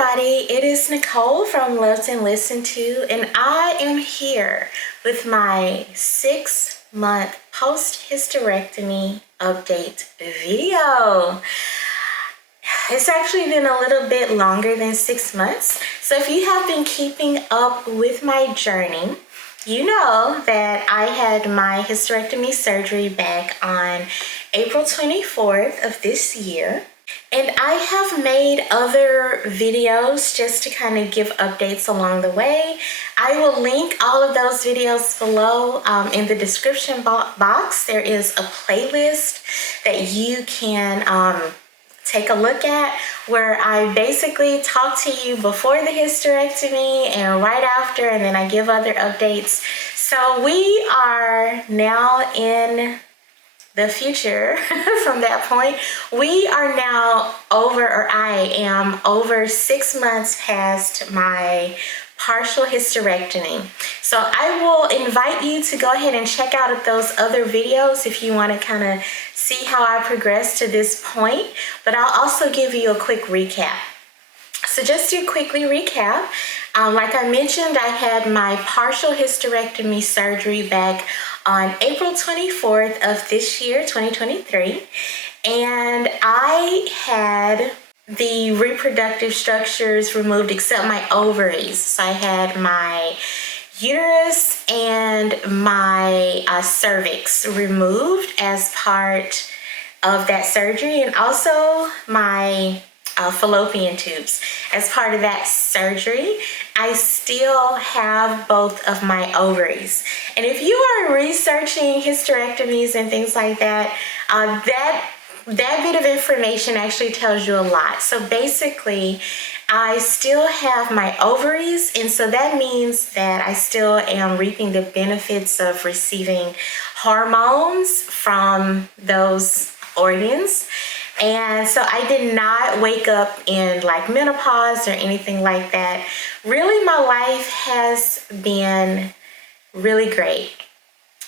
everybody, it is Nicole from Loved and Listened To, and I am here with my 6-month post-hysterectomy update video. It's actually been a little bit longer than 6 months, so if you have been keeping up with my journey, you know that I had my hysterectomy surgery back on April 24th of this year. And I have made other videos just to kind of give updates along the way. I will link all of those videos below in the description box. There is a playlist that you can take a look at where I basically talk to you before the hysterectomy and right after, and then I give other updates. So we are now in the future from that point. We are now I am over 6 months past my partial hysterectomy. So I will invite you to go ahead and check out those other videos if you want to kind of see how I progressed to this point, but I'll also give you a quick recap. So just to quickly recap, like I mentioned, I had my partial hysterectomy surgery back on April 24th of this year, 2023, and I had the reproductive structures removed except my ovaries. So I had my uterus and my cervix removed as part of that surgery, and also my fallopian tubes. As part of that surgery, I still have both of my ovaries. And if you are researching hysterectomies and things like that, that bit of information actually tells you a lot. So basically, I still have my ovaries, and so that means that I still am reaping the benefits of receiving hormones from those organs. And so I did not wake up in like menopause or anything like that. Really, my life has been really great.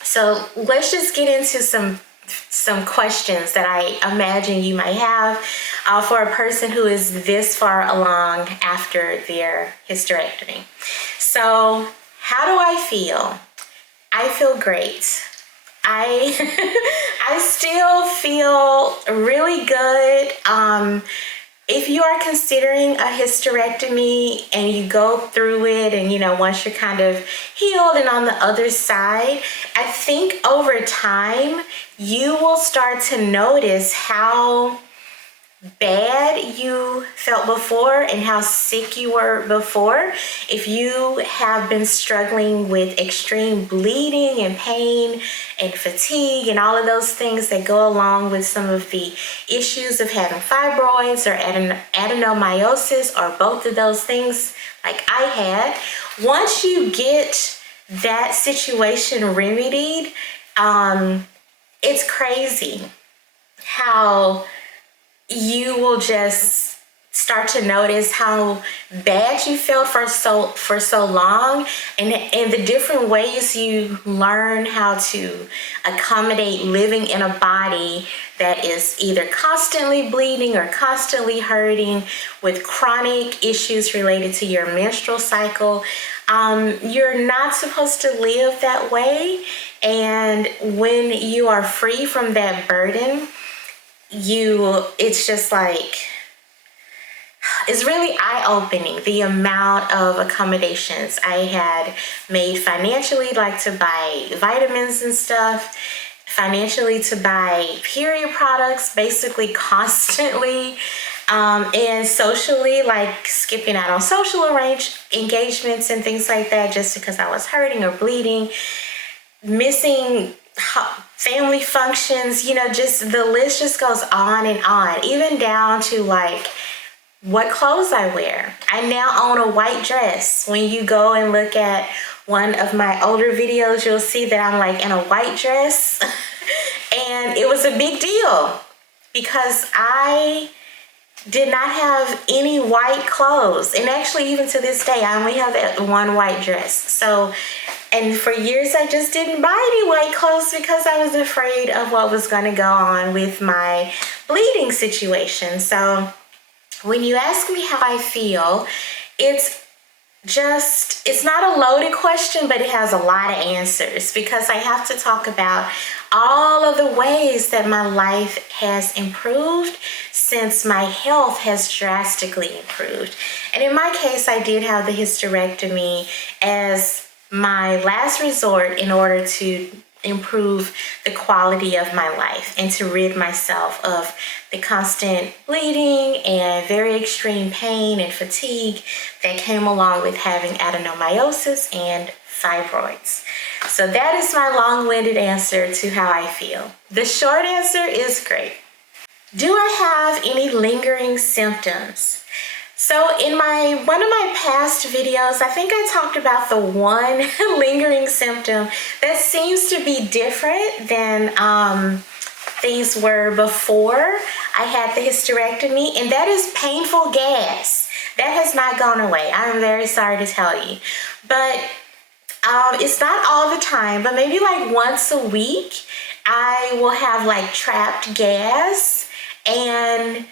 So let's just get into some questions that I imagine you might have for a person who is this far along after their hysterectomy. So how do I feel? I feel great. I still feel really good. If you are considering a hysterectomy and you go through it and, once you're kind of healed and on the other side, I think over time, you will start to notice how bad you felt before and how sick you were before. If you have been struggling with extreme bleeding and pain and fatigue and all of those things that go along with some of the issues of having fibroids or adenomyosis or both of those things like I had, once you get that situation remedied, it's crazy how you will just start to notice how bad you felt for so long, and the different ways you learn how to accommodate living in a body that is either constantly bleeding or constantly hurting with chronic issues related to your menstrual cycle. You're not supposed to live that way, and when you are free from that burden, it's just like, it's really eye-opening the amount of accommodations I had made financially, like to buy vitamins and stuff, financially to buy period products, basically constantly, and socially, like skipping out on social engagements and things like that just because I was hurting or bleeding, missing family functions, just the list just goes on and on, even down to like what clothes I wear. I now own a white dress. When you go and look at one of my older videos, you'll see that I'm like in a white dress. And it was a big deal because I did not have any white clothes. And actually, even to this day, I only have that one white dress. So, and for years, I just didn't buy any white clothes because I was afraid of what was going to go on with my bleeding situation. So when you ask me how I feel, it's not a loaded question, but it has a lot of answers because I have to talk about all of the ways that my life has improved since my health has drastically improved. And in my case, I did have the hysterectomy as my last resort in order to improve the quality of my life and to rid myself of the constant bleeding and very extreme pain and fatigue that came along with having adenomyosis and fibroids. So that is my long-winded answer to how I feel. The short answer is great. Do I have any lingering symptoms? So in one of my past videos, I think I talked about the one lingering symptom that seems to be different than things were before I had the hysterectomy, and that is painful gas. That has not gone away. I'm very sorry to tell you. But it's not all the time, but maybe like once a week, I will have like trapped gas, and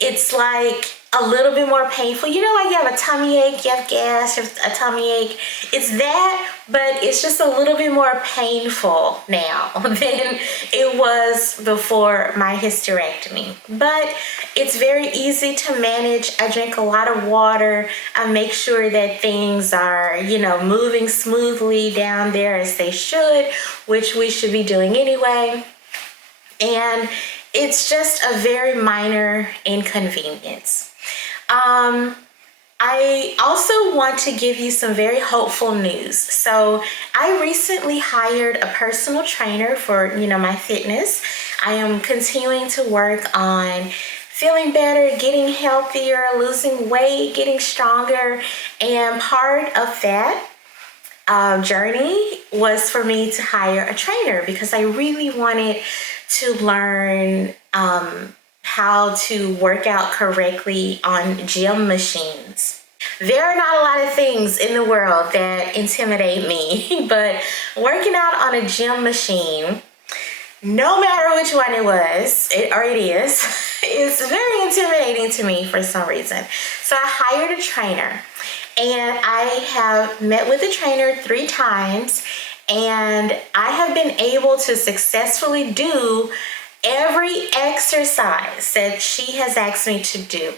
it's like a little bit more painful. You know, like you have a tummy ache, you have gas, you have a tummy ache. It's that, but it's just a little bit more painful now than it was before my hysterectomy. But it's very easy to manage. I drink a lot of water. I make sure that things are, moving smoothly down there as they should, which we should be doing anyway. And it's just a very minor inconvenience. I also want to give you some very hopeful news. So I recently hired a personal trainer for, my fitness. I am continuing to work on feeling better, getting healthier, losing weight, getting stronger. And part of that journey was for me to hire a trainer because I really wanted to learn how to work out correctly on gym machines. There are not a lot of things in the world that intimidate me, but working out on a gym machine, no matter which one it was, is very intimidating to me for some reason. So I hired a trainer, and I have met with the trainer 3 times, and I have been able to successfully do every exercise that she has asked me to do.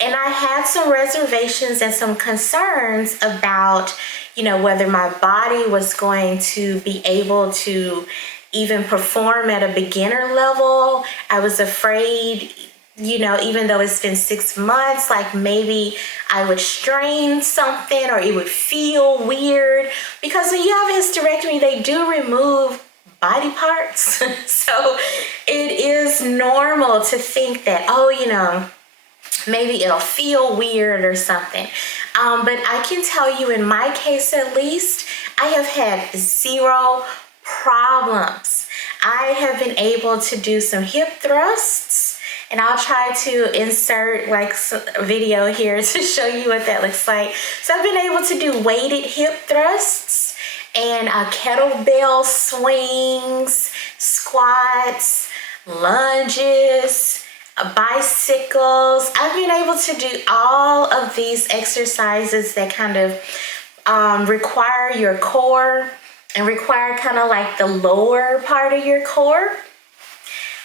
And I had some reservations and some concerns about, whether my body was going to be able to even perform at a beginner level. I was afraid, even though it's been 6 months, like maybe I would strain something or it would feel weird. Because when you have a hysterectomy, they do remove body parts. So it is normal to think that, maybe it'll feel weird or something. But I can tell you, in my case at least, I have had 0 problems. I have been able to do some hip thrusts, and I'll try to insert like a video here to show you what that looks like. So I've been able to do weighted hip thrusts and kettlebell swings, squats, lunges, bicycles. I've been able to do all of these exercises that kind of require your core and require kind of like the lower part of your core.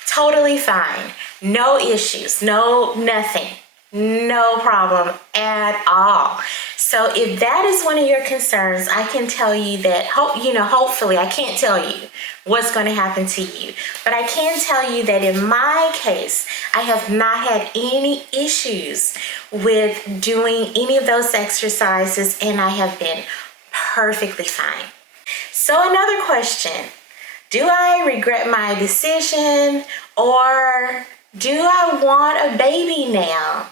Totally fine. No issues, nothing. No problem at all. So if that is one of your concerns, I can tell you that, hopefully, I can't tell you what's going to happen to you, but I can tell you that in my case, I have not had any issues with doing any of those exercises, and I have been perfectly fine. So another question, do I regret my decision, or do I want a baby now?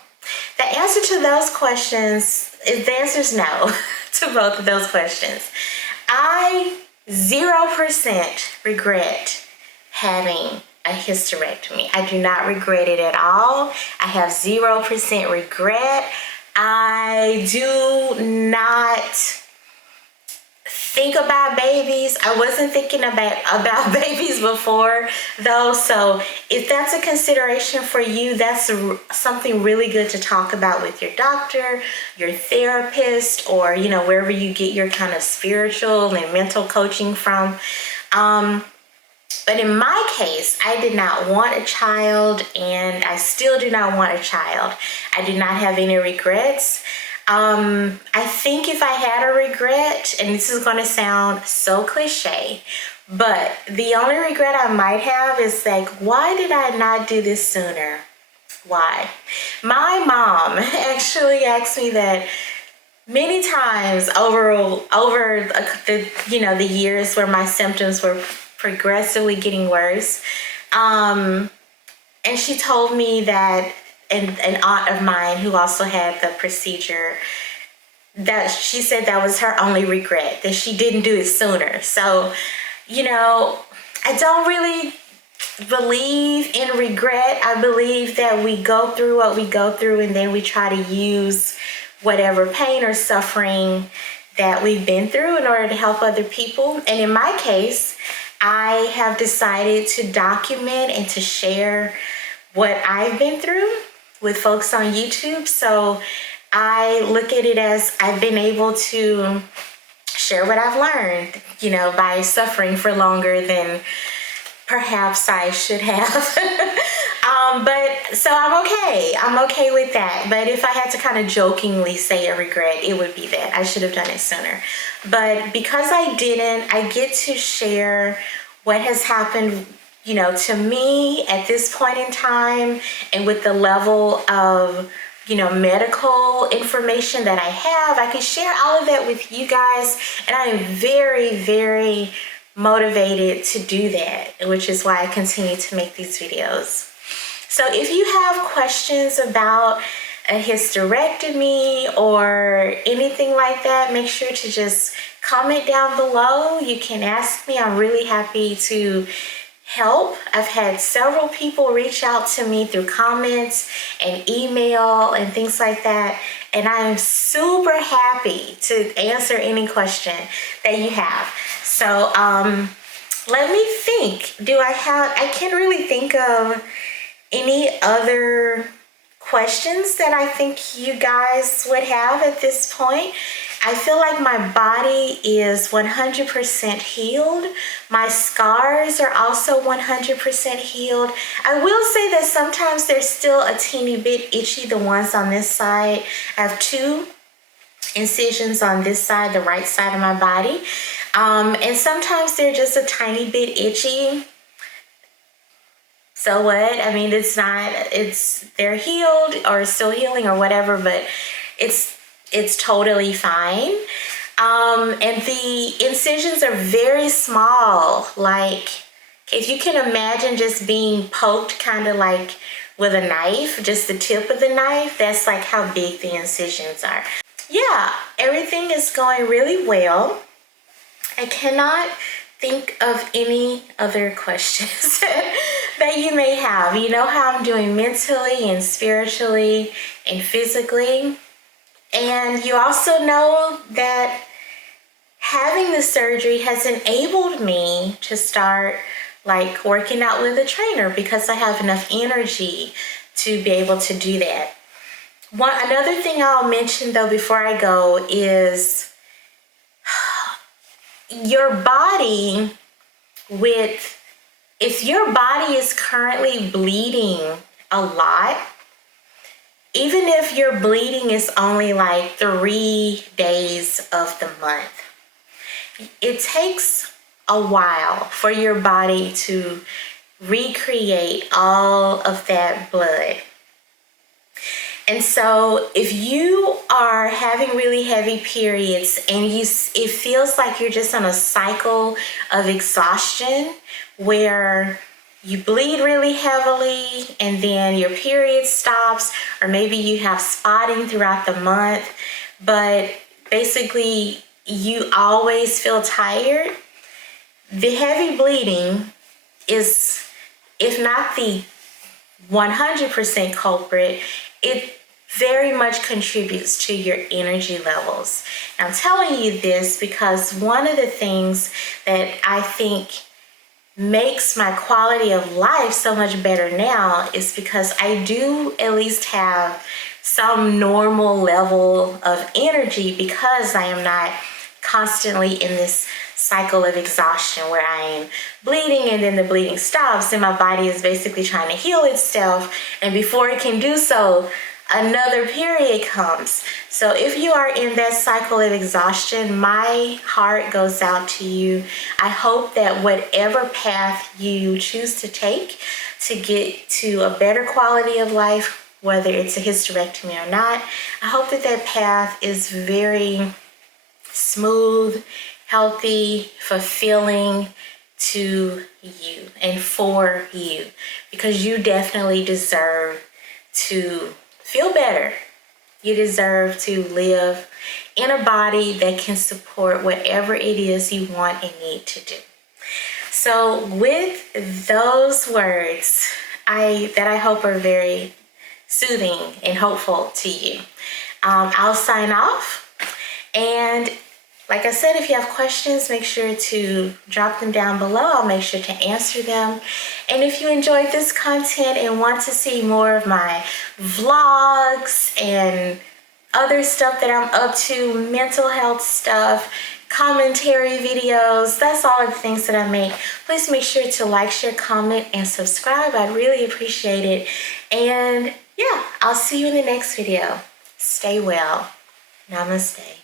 The answer to those questions is the answer is no to both of those questions. I 0% regret having a hysterectomy. I do not regret it at all. I have 0% regret. I do not think about babies. I wasn't thinking about babies before though. So if that's a consideration for you, that's something really good to talk about with your doctor, your therapist, or wherever you get your kind of spiritual and mental coaching from. But in my case, I did not want a child, and I still do not want a child. I do not have any regrets. I think if I had a regret, and this is going to sound so cliche, but the only regret I might have is like, why did I not do this sooner? Why? My mom actually asked me that many times over the years where my symptoms were progressively getting worse. And she told me that an aunt of mine who also had the procedure, that she said that was her only regret, that she didn't do it sooner. So, I don't really believe in regret. I believe that we go through what we go through, and then we try to use whatever pain or suffering that we've been through in order to help other people. And in my case, I have decided to document and to share what I've been through with folks on YouTube. So I look at it as I've been able to share what I've learned, by suffering for longer than perhaps I should have. But so I'm okay. I'm okay with that. But if I had to kind of jokingly say a regret, it would be that I should have done it sooner. But because I didn't, I get to share what has happened, to me at this point in time, and with the level of, medical information that I have. I can share all of that with you guys, and I am very, very motivated to do that, which is why I continue to make these videos. So if you have questions about a hysterectomy or anything like that, make sure to just comment down below. You can ask me. I'm really happy to help. I've had several people reach out to me through comments and email and things like that, and I am super happy to answer any question that you have. So let me think. I can't really think of any other questions that I think you guys would have at this point. I feel like my body is 100% healed. My scars are also 100% healed. I will say that sometimes they're still a teeny bit itchy, the ones on this side. I have 2 incisions on this side, the right side of my body. And sometimes they're just a tiny bit itchy. So what? I mean, they're healed or still healing or whatever, but it's totally fine. And the incisions are very small. Like, if you can imagine just being poked kind of like with a knife, just the tip of the knife, that's like how big the incisions are. Yeah, everything is going really well. I cannot think of any other questions that you may have. You know how I'm doing mentally and spiritually and physically. And you also know that having the surgery has enabled me to start like working out with a trainer, because I have enough energy to be able to do that. Another thing I'll mention though before I go is your body if your body is currently bleeding a lot, even if your bleeding is only like 3 days of the month, it takes a while for your body to recreate all of that blood. And so if you are having really heavy periods and it feels like you're just on a cycle of exhaustion where you bleed really heavily and then your period stops, or maybe you have spotting throughout the month, but basically you always feel tired, the heavy bleeding is, if not the 100% culprit, very much contributes to your energy levels. And I'm telling you this because one of the things that I think makes my quality of life so much better now is because I do at least have some normal level of energy because I am not constantly in this cycle of exhaustion where I am bleeding and then the bleeding stops and my body is basically trying to heal itself, and before it can do so, another period comes. So if you are in that cycle of exhaustion, my heart goes out to you. I hope that whatever path you choose to take to get to a better quality of life, whether it's a hysterectomy or not, I hope that that path is very smooth, healthy, fulfilling to you and for you, because you definitely deserve to feel better. You deserve to live in a body that can support whatever it is you want and need to do. So with those words, that I hope are very soothing and hopeful to you, I'll sign off. And like I said, if you have questions, make sure to drop them down below. I'll make sure to answer them. And if you enjoyed this content and want to see more of my vlogs and other stuff that I'm up to, mental health stuff, commentary videos, that's all of the things that I make, please make sure to like, share, comment, and subscribe. I'd really appreciate it. And yeah, I'll see you in the next video. Stay well. Namaste.